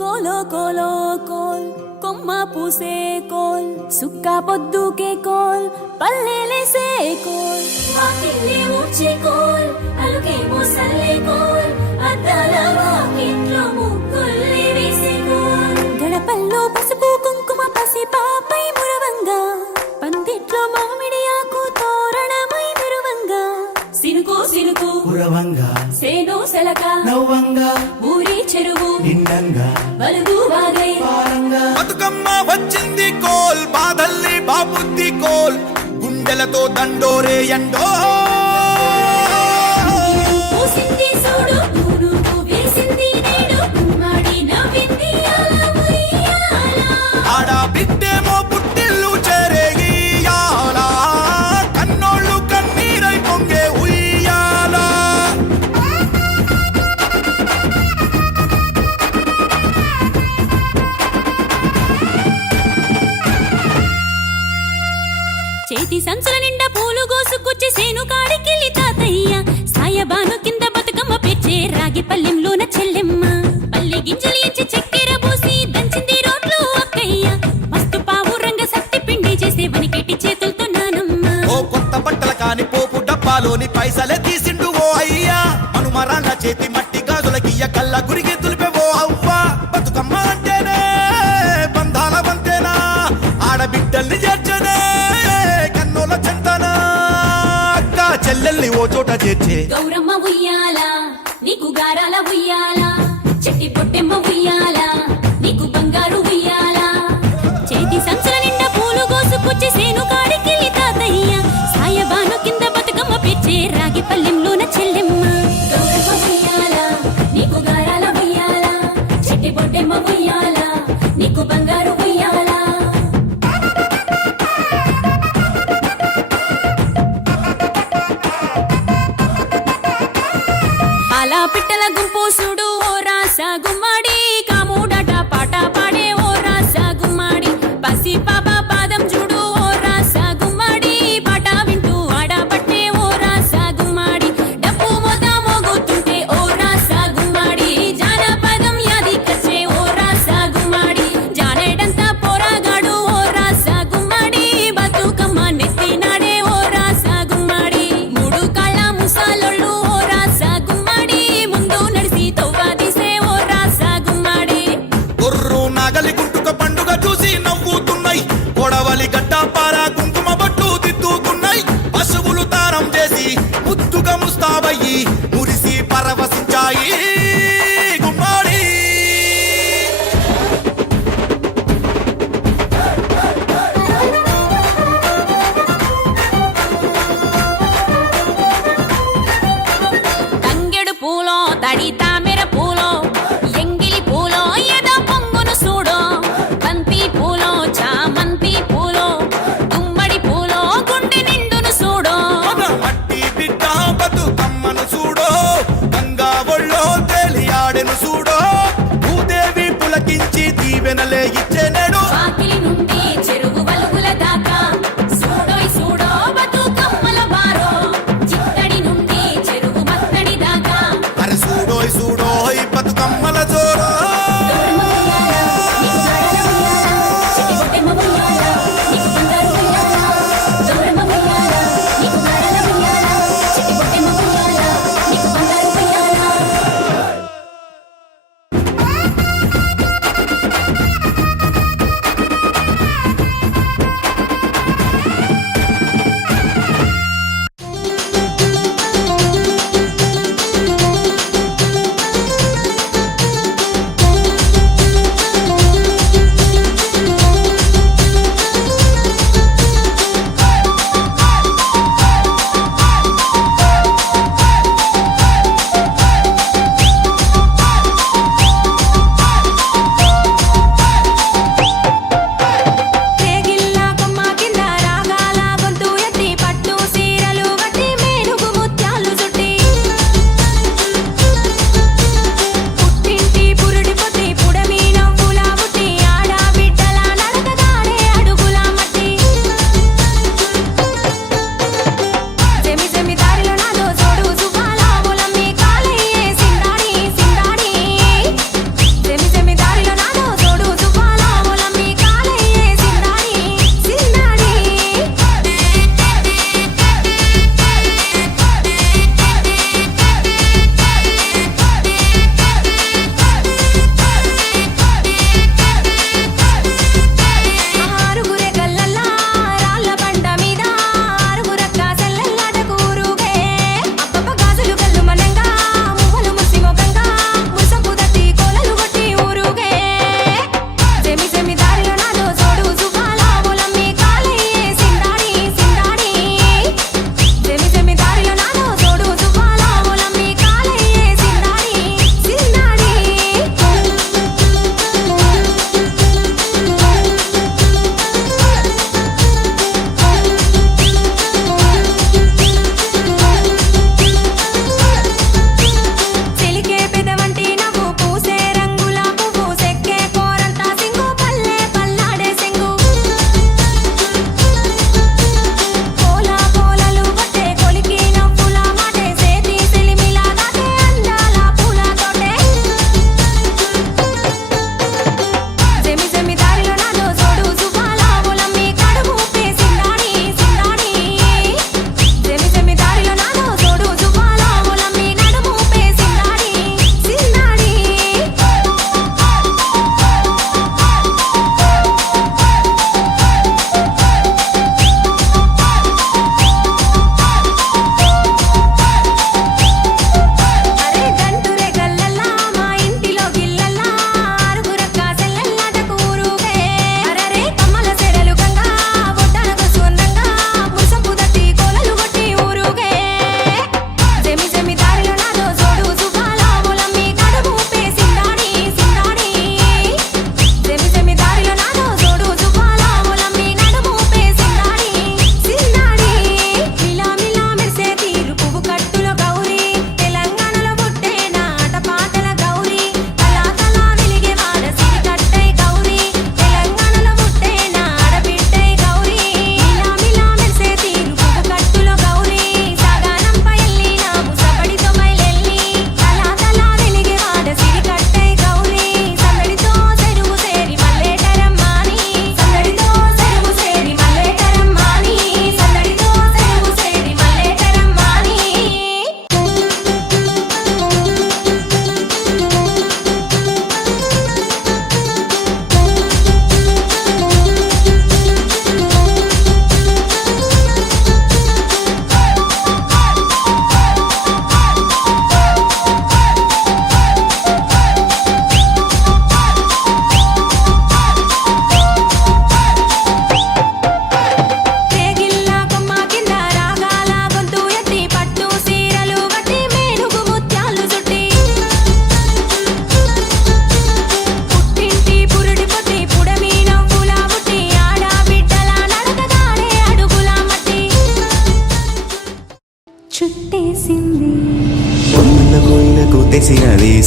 కోలో కోలో coal కొమ్మ పూసే coal సుక్క పొద్దుకే coal పల్లెలేసే coal వాకిల్లే ఊడ్చే coal అలుకేమో Salle coal అద్దాల వాకిట్లో ముగ్గుల్లే వేసే కోల్ గడపల్లో పసుపు కుంకుమ పసి పాపై మురవంగా పందిట్లో మామిడి ఆకు తోరణమై మెరువంగా సినుకు సినుకు కురవంగా సేను సెలక నవ్వంగా ఊరి చెరువు నిండంగా బలుగు వాగై పారంగా బతుకమ్మ వచ్చింది కోల్ బాధల్లి బాబుద్ది కోల్ గుండెలతో దండోరే ఎండో పూసింది చూడు పూనుకు వేసింది నేడు కుమ్మడి నవ్వింది అలా ఉయ్యాల ఆడ బిడ్డేమో పుట్టిల్లు చెరేగియాల కన్నోళ్ళు కన్నీరై పొంగే ఉయ్యాల చేతి సంచుల నిండా పూలు గోసుకొచ్చి సేను కాడికెళ్ళి తాతయ్య సాయబాను కింద బతుకమ్మ పెచ్చే రాగి పల్లెంలోన చెల్లెమ్మ పల్లె గింజలు ఎంచి చక్కెర పోసి దంచింది రోడ్లు అక్కయ్య మస్తు పావు రంగ సత్తి పిండి చేసే వనికెట్టి చేతులతో నానమ్మ ఓ కొత్త బట్టల కాని పోపు డబ్బాలోని పైసలే తీసిండు ఓ అయ్యా మనుమరాళ్ళ చేతి మట్టి గాజులకియ్య కళ్ళ గురిగి తులిపే ఓ అవ్వ బతుకమ్మ అంటేనే బంధాల వంతేనా ఆడబిడ్డల్ని చేర్చనే కన్నోల చెంతనా అక్క చెల్లెల్ని ఓ చోట చేర్చే గౌరమ్మ ఉయ్యాల నీకు గారాల ఉయ్యాల చెట్టి పొట్టెమ్మ ఉయ్యాల నీకు బంగారు ఉయ్యాల చేతి సంచుల నిండా పూలు గోసుకొచ్చి సేను కాడికెళ్ళి తాతయ్య సాయబాను కింద బతుకమ్మ పెచ్చే రాగి పల్లెంలోన చెల్లెమ్మ గౌరమ్మ ఉయ్యాల నీకు గారాల ఉయ్యాల చెట్టి పొట్టెమ్మ ఉయ్యాల నీకు బంగారు ఉయ్యాల అలా పిట్టల గుంపు చూడు ఓ రాస గుమ్మడి కాముడట పాట పాడే ఓ రాస గుమ్మడి పసి పాప పాదం చూడు ఓ రాస గుమ్మడి పాట వింటూ ఆడబట్టే ఓ రాస గుమ్మడి డప్పు మోత మోగుతుంటే ఓ రాస గుమ్మడి జానపదం యాదికొచ్చే ఓ రాస గుమ్మడి జానేడంతా పోరాగాడు ఓ రాస గుమ్మడి బతుకమ్మ నెత్తినాడే ఓ రాస గుమ్మడి మూడు కాళ్ళ ముసాలొళ్ళు ఓ రాస గుమ్మడి ముందు నడిసి తవ్వాదిసే ఓ రాస గుమ్మడి గొర్రు నాగలి గుంటుక పండుగ చూసి నవ్వుతున్నాయి కొడవలి గడ్డ పార కుంకుమ బట్టు దిద్దుకున్నాయి పశువులు తానం చేసి ముద్దుగా ముస్తాబయ్యి మురిసి పరవశించాయి గుమ్మాడి తంగెడు పూలో తడి తామెర పూలో ఎంగిలి పూలో ఎద పొంగును చూడో బంతి పూలో చామంతి పూలో గుమ్మడి పూలో గుండె నిండును చూడో మన మట్టి బిడ్డ బతుకమ్మను చూడో గంగా ఒళ్ళో తేలియాడెను చూడో భూదేవి పులకించి దీవెనలే ఇచ్చేనేడు వాకిలి నుండి చెరువు వలుగుల దాకా చూడోయ్ చూడో బతుకమ్మల బారో చిత్తడి నుండి చెరువు మత్తడి దాకా అరే చూడోయ్ చూడోయ్ బతుకమ్మల జోరో గౌరమ్మ ఉయ్యాల, నీకు గారాల ఉయ్యాల, చెట్టి పొట్టెమ్మ ఉయ్యాల, నీకు బంగారు ఉయ్యాల. గౌరమ్మ ఉయ్యాల, నీకు గారాల ఉయ్యాల, చెట్టి పొట్టెమ్మ ఉయ్యాల, నీకు బంగారు ఉయ్యాల.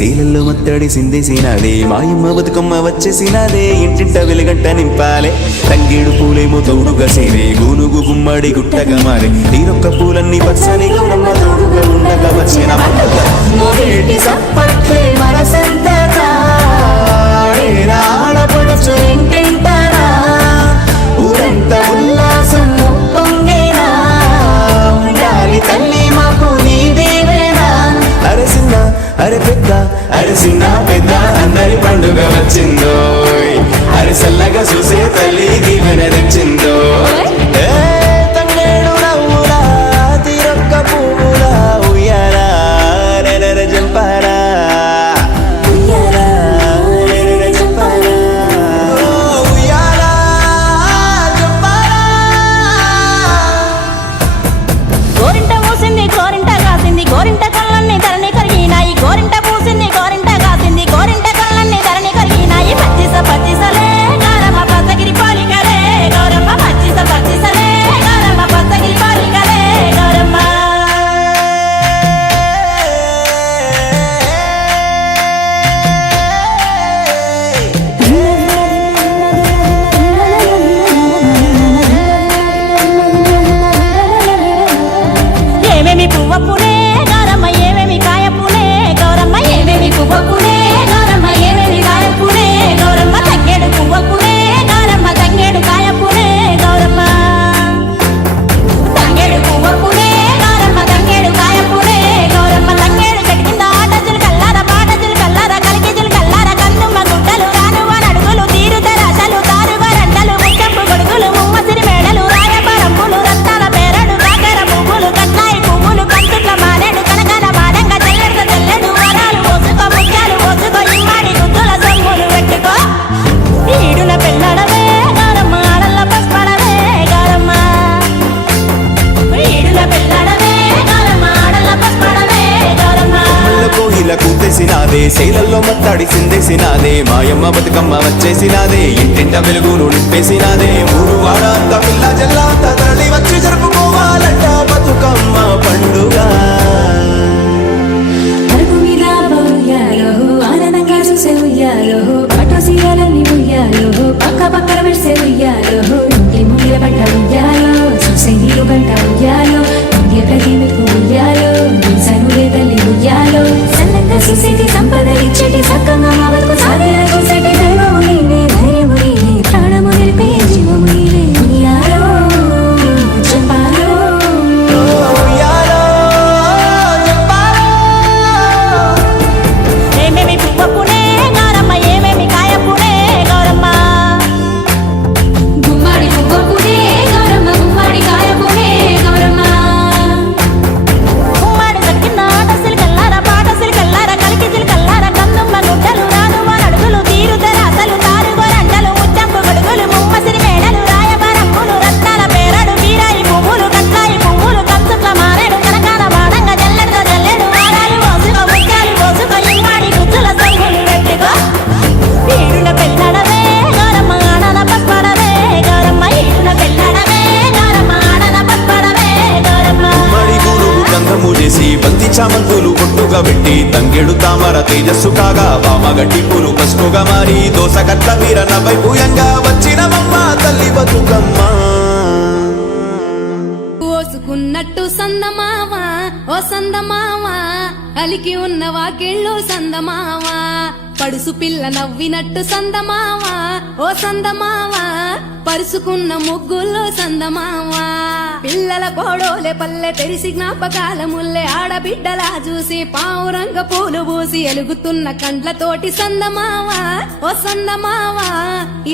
శీలల్లో మత్తడి సిందేసినాదే మాయమ్మ బతుకమ్మ వచ్చేసినాదే ఇంటింట వెలుగంట నింపాలే తంగేడు పూలేమో తోడుగా సేరే గూనుగు గుమ్మడి గుట్టగా మారే తీరొక్క పూలన్నీ పచ్చని గౌరమ్మ తోడుగా ఉండగా వచ్చిన మొదటి సప్పట్లే మనసంతగా ఆడపడుచు ఇంటింటరా ఊరంతా ఉల్లాసం పొంగేనా ఉండాలి తల్లి మాకు నీదేవేనా అరే చిన్న అరే పెద్ద అరే చిన్న పెద్ద అందరి పండుగ వచ్చిందో అరే చల్లగా చూసే తల్లి దీవెన తెచ్చిందో తంగేడు నవ్వులా తీరొక్క పువ్వులా ఉయ్యాలా రెరెర జంపారా గోరింట పూసింది గోరింట కాసింది గోరింట కళ్ళన్నీ ధరణి కరిగినాయి గోరింట పూసింది గోరింట కాసింది గోరింట కళ్ళన్నీ ధరణి కరిగినాయి పచ్చిసలే గౌరమ్మ పచ్చగిరి పాలికలే గౌరమ్మ పచ్చిసలే గౌరమ్మ పచ్చగిరి పాలికలే గౌరమ్మ ఏమేమి పువ్వప్పునే గౌరమ్మ ఏమేమి కాయప్పునే గౌరమ్మ ఏమేమి పువ్వప్పునే గౌరమ్మ ఏమేమి కాయప్పునే గౌరమ్మ తంగేడు పువ్వప్పునే గౌరమ్మ తంగేడు కాయప్పునే గౌరమ్మ తంగేడు పువ్వప్పునే గౌరమ్మ తంగేడు కాయప్పునే గౌరమ్మ తంగేడు చెట్టు కింద ఆటజులు కల్లార పాటజులు కల్లార కలికిజులు కల్లార కందుమ్మ గుడ్డలు రానువ నడుగులు తీరుతరాశలు తారుగా రంటలు ముచ్చంపు గొడుగులు ముమ్మసిరి మేడలు రాయపరంపులు రత్నాల పేరడు కాకర పువ్వులు కట్నాయి పువ్వులు కంచుట్ల మానేడు కనకన మాడంగా తెల్లెడు వరాలు పోసుకో ముత్యాలు పోసుకో ఇమ్మాడి గుద్దుల సొమ్ములు పెట్టుకో ఈడున పెళ్ళడవే గౌరమ్మ ఆడల్ల పసుపడవే గౌరమ్మ ఈడున పెళ్ళడవే గౌరమ్మ ఆడల్ల పసుపడవే గౌరమ్మ కోయిల కూతేసినాదే శైలల్లో మత్తడి సిందేసినాదే మాయమ్మ బతుకమ్మ వచ్చేసినాదే ఇంటింట వెలుగులు నింపేసినాదే ఊరు వాడ అంత పిల్ల జల్లా అంత తరలి వచ్చి జరుపుకోవాలంట బతుకమ్మ పండుగ అరుగు మీద ఉయ్యాలో ఆనందంగా చూసే ఉయ్యాలో పట్టు సీరలన్నీ ఉయ్యాలో పక్క పక్కన పెడిసే ఉయ్యాలో ఇంటి ముంగిల పడ్డ ఉయ్యాలో చూసే నీరు గంట ఉయ్యాలో ఇంటి ప్రతి మెతుకు ఉయ్యాలో సనులే తల్లి ఉయ్యాలో సన్నంగా చూసేటి సంపద ఇచ్చేటి సక్కంగా మా వరకు సాగేలా చూసేటి దైవము నీవే ధైర్యము నీవే ప్రాణము నిలిపే జీవము నీవే ఉయ్యాలో చెప్పాలో ఉయ్యాలో చెప్పాలో ఏమేమి పువ్వప్పునే గౌరమ్మ ఏమేమి కాయప్పునే గౌరమ్మ గుమ్మడి పువ్వప్పునే గౌరమ్మ గుమ్మడి కాయప్పునే గౌరమ్మ ఉమ్మాడి దక్కిన ఆటసిలు కల్లార పాటసిలు కల్లార కలికిసిలు కల్లార కందుమ్మ గుడ్డలు రానువ నడుగులు తీరుతరాశలు తారుగో రంటలు ముచ్చంపు గొడుగులు ముమ్మసిరి మేడలు రాయబారంపులు రత్నాల పేరడు బీరాయి పువ్వులు కట్టాయి పువ్వులు కంచుట్ల మారేడు కనకాల బాడంగా జల్లెడు వారాలు పోసుకో ముత్యాలు పోసుకో ఇమ్మాడి గుజ్జుల సొమ్ములు పెట్టుకో ఈడున పెళ్ళడవే గౌరమ్మ ఆడన పసుపడవే గౌరమ్మ ఈడున పెళ్ళడవే గౌరమ్మ ఆడన పసుపడవే గౌరమ్మ మడి గురువు గంధము చేసి బంతి చామంతులు పొట్టుగా పెట్టి తంగెడు తామర తేజస్సు కాగా వామగట్టి పూలు పసుపుగా మారి దోసగట్ల వీర నవ్వై భూయంగా వచ్చినవమ్మ తల్లి బతుకమ్మ ఓసుకున్నట్టు సందమావ ఓ సందమావ అలికి ఉన్న వాకిళ్ళు సందమావ పడుసు పిల్ల నవ్వినట్టు సందమావ ఓ సందమావ పరుసుకున్న ముగ్గుల్లో సందమావ పిల్లల కోడోలే పల్లె తెరిసి జ్ఞాపకాల ముల్లె ఆడబిడ్డలా చూసి పావురంగ పూలు పూసి ఎలుగుతున్న కండ్లతోటి సందమావ ఓ సందమావ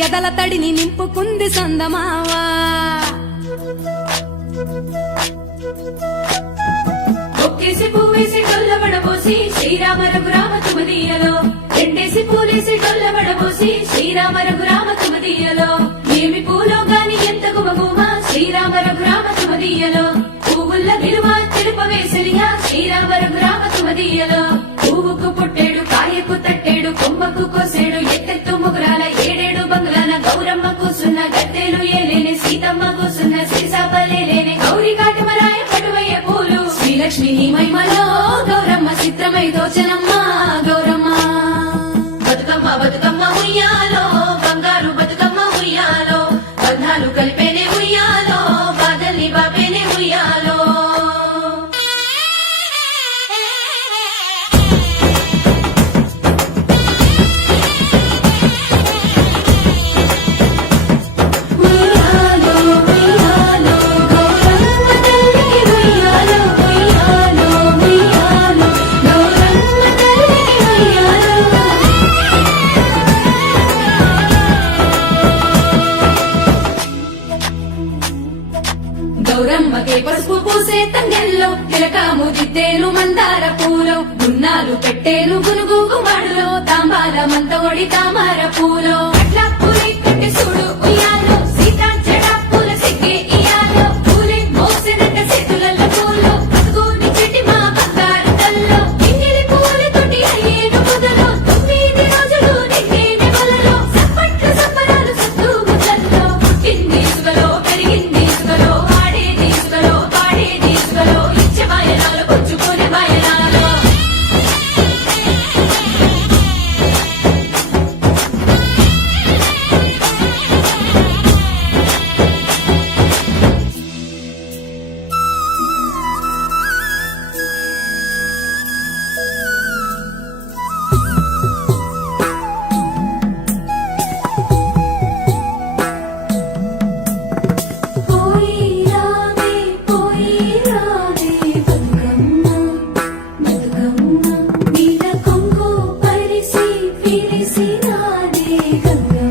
ఎదల తడిని నింపుకుంది సందమావ ఒక్కేసి పువ్వేసి డొల్లబడబోసి శ్రీరామ రఘురామ తుమదీయలో ఎండేసి పూలేసి డొల్లబడబోసి శ్రీరామ రఘురామ తుమదీయలో ఏమి పూలో గాని ఎంత గుమగుమ శ్రీరామ రఘురామ తుమదీయలో పువ్వుల్ల విలువ తెలుపవేసలిగా శ్రీరామ రఘురామ తుమదీయలో పువ్వుకు పుట్టేడు కాయకు తట్టేడు కొమ్మకు కోసేడు ఎత్తెత్తు ముగురాల ఏడేడు బంగ్లాల గౌరమ్మ కూసున్న గద్దెలు ఏలేని సీతమ్మ కూసున్న సిరిసాపలేని గౌరీ కాటమరాయ పటువయ్య పూలు శ్రీలక్ష్మి నీ మహిమలో గౌరమ్మ చిత్రమై దోచనమ్మ గౌరమ్మ. బతుకమ్మ బతుకమ్మ ఉయ్యాలో బంగారు బతుకమ్మ ఉయ్యాలో బంధాలు కలిపేనే ఉయ్యాలో బాధల్ని బాపేనే ఉయ్యాలో. ఉయ్యాలో ఉయ్యాలో గౌరమ్మ తల్లికి ఉయ్యాలో ఉయ్యాలో ఉయ్యాలో గౌరమ్మ తల్లికి ఉయ్యాలో. గౌరమ్మకే పసుపు పూసే తంగెల్లో తిలకాము దిద్దేను మందార పూలో గున్నాలు పెట్టేను గునుగు గుమ్మడిలో తాంబాలమంత ఒడి తామర పూలో అట్లా పూలి కట్టి చూడు ఉయ్యాలో సీతా జడ పూల సిగ్గే ఇయాలో పూలే మోసినట్ట చేతులలో పూలో బతుకుని చెట్టి మా బంగారు తల్లో ఇంగిలి పూలతోటి అయ్యేను మొదలో 9 రోజులు నిండేని వలలో సప్పట్లు సప్పరాలు సత్తు ముద్దల్లో పుట్టింది సుగలో పెరిగింది సుగలో ఆడేది సుగలో పాడేది సుగలో ఇచ్చే బాయనాలు పుచ్చుకునే బాయనాలు. పోయి రావే బతుకమ్మ బతుకమ్మ నీల కొంగు పరిసి పిలిసి రాదే గంగమ్మ.